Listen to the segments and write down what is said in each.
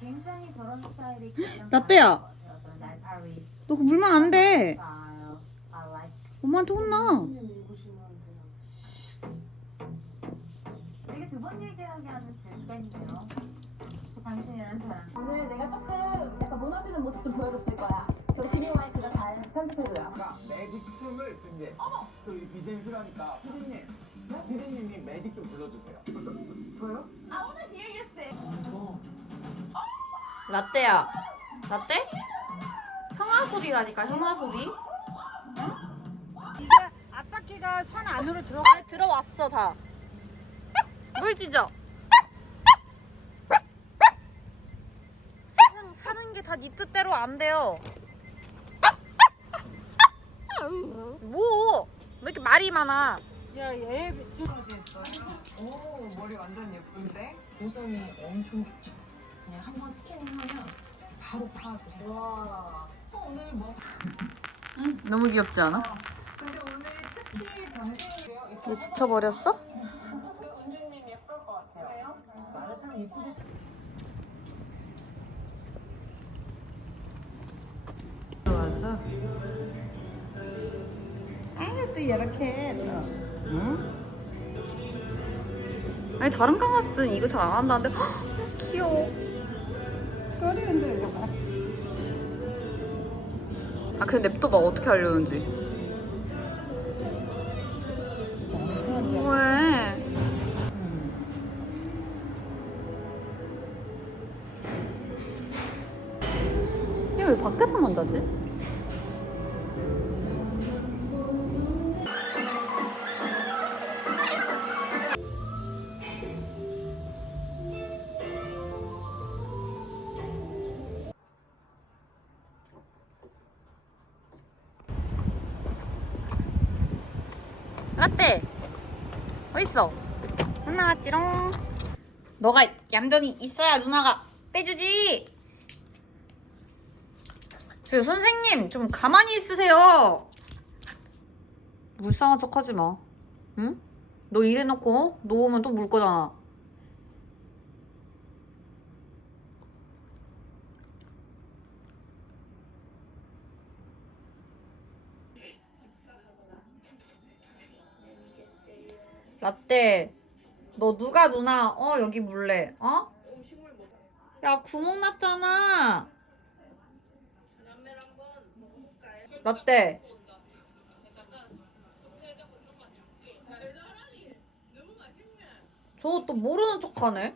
굉장히 저런 스타일이 파리스 너 그거 물면 안 돼. 엄마한테 혼나. 이게 두 번 얘기하게 하는 재주가 있네요. 당신이란 사람. 오늘 내가 조금 약간 무너지는 모습 좀 보여줬을 거야. 그 그림 와이프가 잘 편집해줘요. 매직 춤을 준비해. 어머! 저희 BJ 필요하니까 피디님, 피디님이 매직 좀 불러주세요. 저요? 아 오늘 비행했어. 라떼야. 라떼? 형아 소리라니까 형아 소리. 앞바퀴가 선 안으로 들어 아니 들어왔어 다. 물 찢어. 세상 사는 게 다 네 뜻대로 안 돼요. 뭐? 왜 이렇게 말이 많아? 야 얘 좀 오 머리 완전 예쁜데? 웃음이 엄청 좋죠. 그냥 한 번 스캐닝하면 바로 파악을 해요. 와. 어, 오늘 뭐 너무 귀엽지 않아? 근데 오늘 특히. 얘 지쳐버렸어? 은주님 예쁠 것 같아요. 그래요? 나를 참 예쁘게 와서 아유 또 이렇게 또 응? 아니 다른 강아지들은 이거 잘 안 한다는데 헉, 귀여워. 아 그냥 냅둬봐 어떻게 하려는지. 왜? 얘 왜 밖에서만 자지? 라떼 어딨어? 누나 왔지롱 너가 얌전히 있어야 누나가 빼주지. 저 선생님 좀 가만히 있으세요. 물상한 척 하지 마. 응? 너 이래놓고 놓으면 또 물 거잖아 라떼 너 누가 누나? 어 여기 물래. 어? 야 구멍 났잖아. 라떼. 저거 또 모르는 척하네.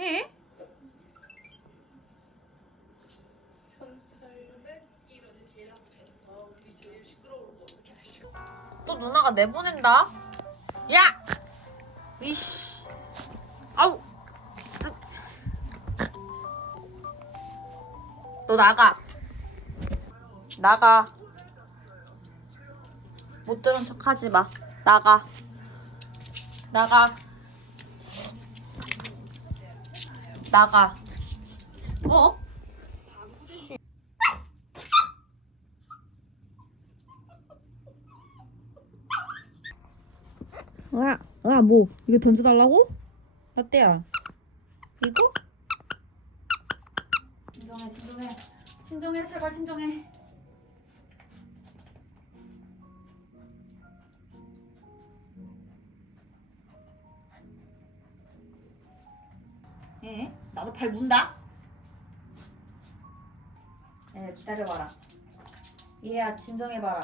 에? 누나가 내보낸다. 야! 이씨. 아우. 뜨. 너 나가. 나가. 못 들은 척 하지 마. 나가. 나가. 나가. 어? 와, 와, 뭐, 이거 던져달라고? 라떼야. 이거? 진정해, 진정해. 진정해, 제발 진정해. 에? 나도 발 문다? 에, 기다려봐라. 얘야, 진정해봐라.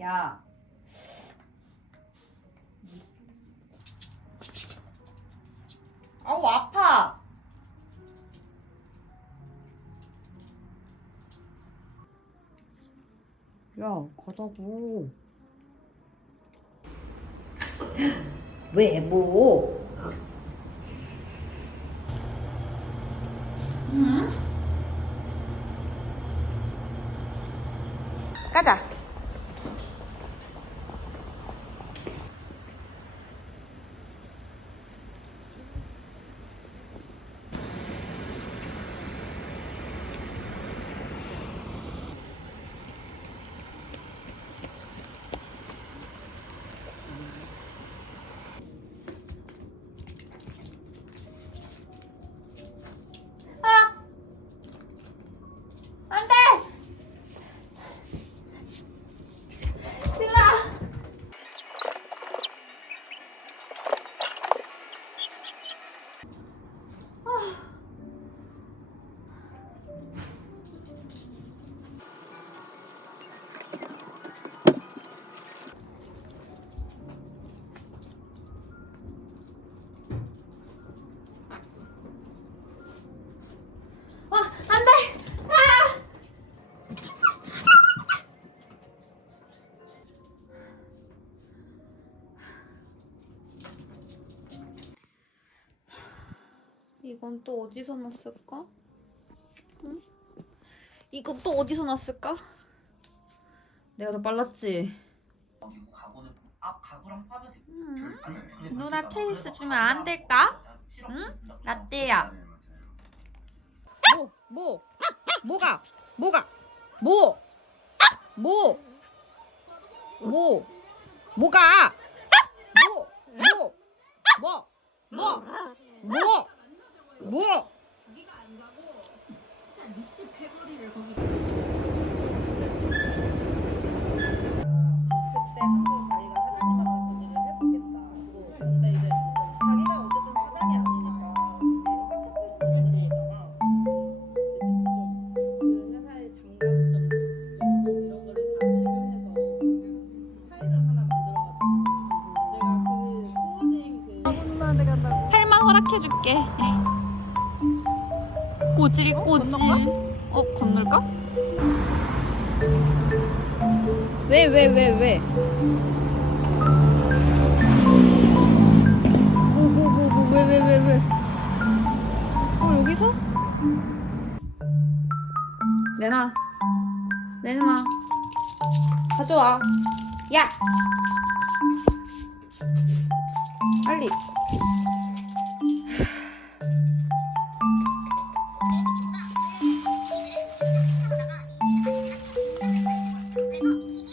야. 아우 아파. 야 가자고. 왜 뭐? 응? 가자. 이건 또 어디서 났을까? 응? 이건 또 어디서 났을까? 내가 더 빨랐지. 가구는 앞 가구랑 파면 돼. 음. 아니, 누나 그래도 케이스 그래도 주면 안 가구랑 될까? 실업- 응? 나- 라떼야. 나- 뭐? 뭐? 뭐가? 뭐가? 뭐? 뭐? 뭐? 뭐가? 뭐? 뭐? 뭐? 뭐? 뭐? 뭐? 할만 허락해줄게. 꼬질 꼬질. 어 건널까? 왜 왜 왜 왜? 뭐 뭐 뭐 뭐 왜 왜 왜 왜? 어 여기서? 내놔. 내놔. 가져와. 야. 빨리.